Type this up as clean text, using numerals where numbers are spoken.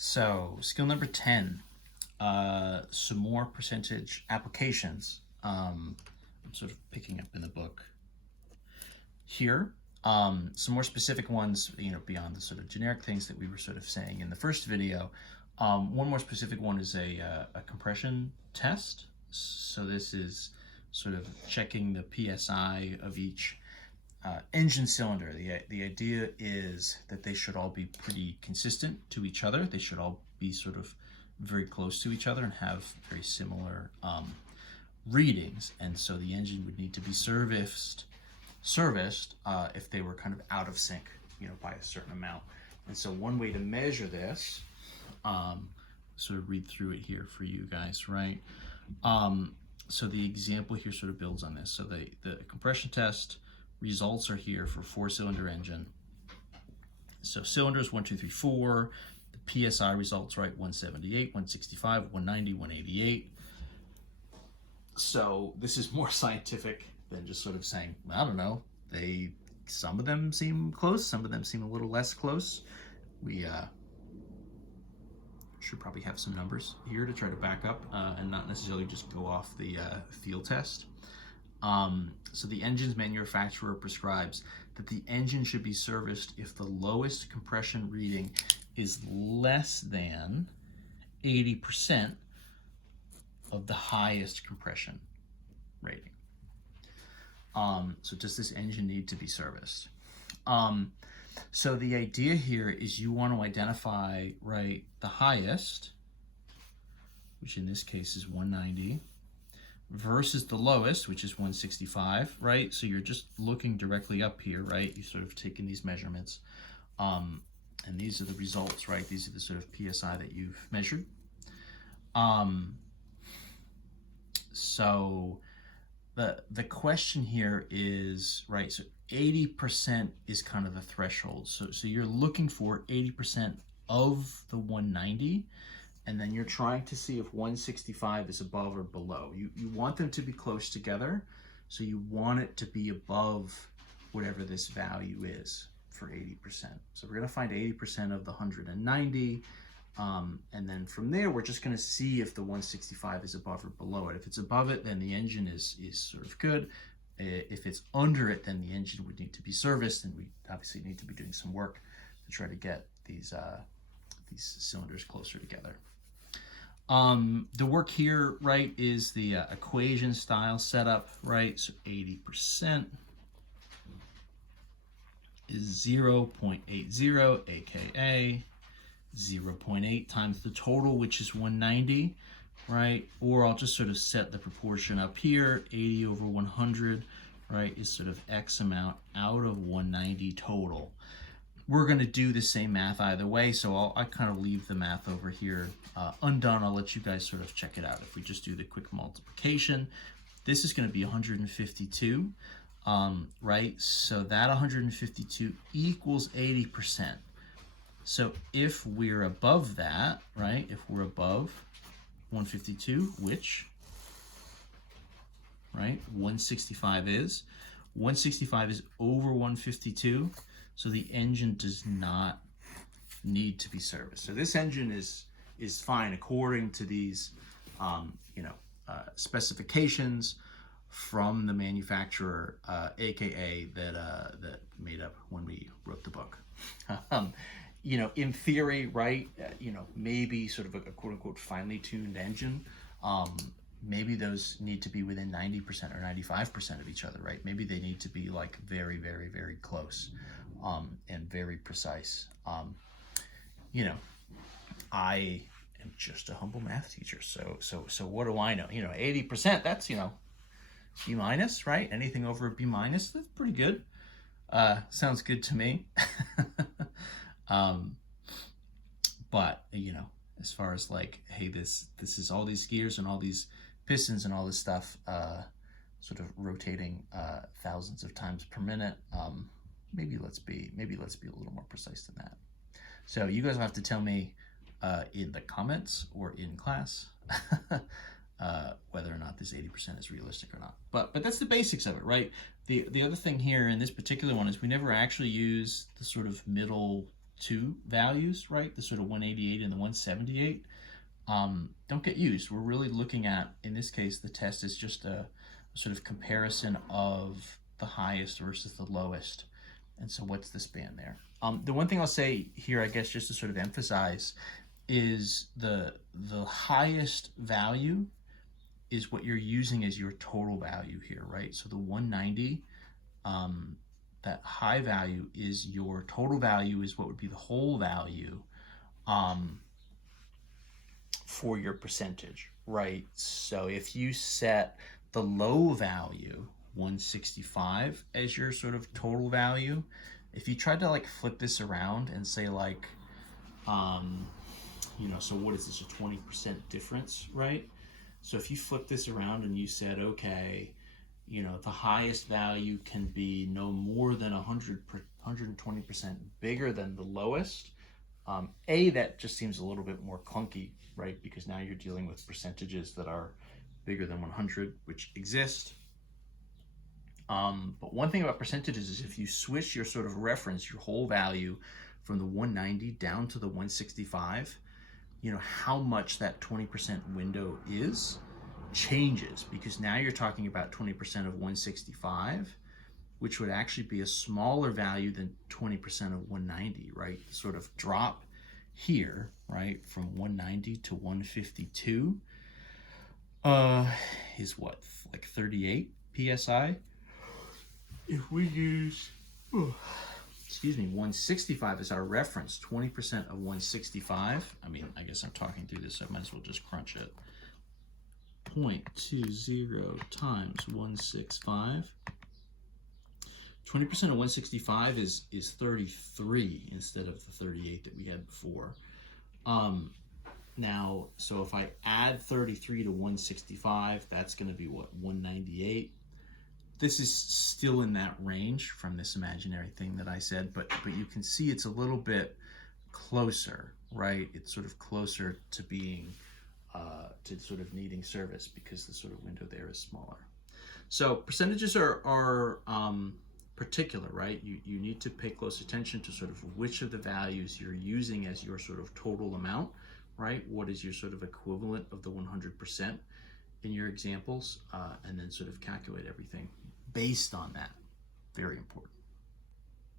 So, skill number 10, some more percentage applications. I'm sort of picking up in the book here. Some more specific ones, beyond the sort of generic things that we were sort of saying in the first video. One more specific one is a compression test. So this is sort of checking the PSI of each engine cylinder. The idea is that they should all be pretty consistent to each other. They should all be sort of very close to each other and have very similar readings. And so the engine would need to be serviced if they were kind of out of sync, by a certain amount. And so one way to measure this, sort of read through it here for you guys, right? So the example here sort of builds on this. So the compression test results are here for 4-cylinder engine. So cylinders 1, 2, 3, 4. The PSI results, right? 178, 165, 190, 188. So this is more scientific than just sort of saying, I don't know, some of them seem close, some of them seem a little less close. We should probably have some numbers here to try to back up and not necessarily just go off the field test. So the engine's manufacturer prescribes that the engine should be serviced if the lowest compression reading is less than 80% of the highest compression rating. So does this engine need to be serviced? So the idea here is you want to identify, right, the highest, which in this case is 190, versus the lowest, which is 165, right? So you're just looking directly up here, right? You're sort of taking these measurements, and these are the results, right? These are the sort of PSI that you've measured. So the question here is, right, so 80% is kind of the threshold. So you're looking for 80% of the 190, and then you're trying to see if 165 is above or below. You want them to be close together, so you want it to be above whatever this value is for 80%. So we're gonna find 80% of the 190, and then from there, we're just going to see if the 165 is above or below it. If it's above it, then the engine is sort of good. If it's under it, then the engine would need to be serviced, and we obviously need to be doing some work to try to get these cylinders closer together. The work here, right, is the equation style setup, right? So 80% is 0.80, aka 0.8 times the total, which is 190, right? Or I'll just sort of set the proportion up here, 80 over 100, right, is sort of X amount out of 190 total. We're going to do the same math either way, so I kind of leave the math over here undone. I'll let you guys sort of check it out. If we just do the quick multiplication, this is going to be 152, right? So that 152 equals 80%. So if we're above that, right, if we're above 152, which, right, 165 is over 152, so the engine does not need to be serviced. So this engine is fine according to these, specifications from the manufacturer, aka that made up when we wrote the book. In theory, right, maybe sort of a quote unquote finely tuned engine, maybe those need to be within 90% or 95% of each other, right? Maybe they need to be like very, very, very close, and very precise. I am just a humble math teacher. So what do I know? 80%, that's, B minus, right? Anything over a B minus, that's pretty good. Sounds good to me. But as far as like, hey, this is all these gears and all these pistons and all this stuff, sort of rotating thousands of times per minute. Maybe let's be a little more precise than that. So you guys will have to tell me in the comments or in class whether or not this 80% is realistic or not. But that's the basics of it, right? The other thing here in this particular one is we never actually use the sort of middle two values, right? The sort of 188 and the 178, don't get used. We're really looking at, in this case, the test is just a sort of comparison of the highest versus the lowest. And so what's the span there? The one thing I'll say here, I guess, just to sort of emphasize, is the highest value is what you're using as your total value here, right? So the 190, that high value is your total value, is what would be the whole value for your percentage, right? So if you set the low value, 165, as your sort of total value, if you tried to like flip this around and say like, so what is this, a 20% difference, right? So if you flip this around and you said, okay, the highest value can be no more than 120% bigger than the lowest, that just seems a little bit more clunky, right? Because now you're dealing with percentages that are bigger than 100, which exist. But one thing about percentages is if you switch your sort of reference, your whole value, from the 190 down to the 165, how much that 20% window is changes, because now you're talking about 20% of 165, which would actually be a smaller value than 20% of 190, right? Sort of drop here, right, from 190 to 152 is what, like 38 psi. If we use 165 as our reference, 20% of 165, I guess I'm talking through this, so I might as well just crunch it. 0.20 times 165. 20% of 165 is 33 instead of the 38 that we had before. Now, so if I add 33 to 165, that's going to be what, 198. This is still in that range from this imaginary thing that I said, but you can see it's a little bit closer, right? It's sort of closer to being, to sort of needing service, because the sort of window there is smaller. So percentages are particular, right? You need to pay close attention to sort of which of the values you're using as your sort of total amount, right? What is your sort of equivalent of the 100% in your examples, and then sort of calculate everything based on that. Very important.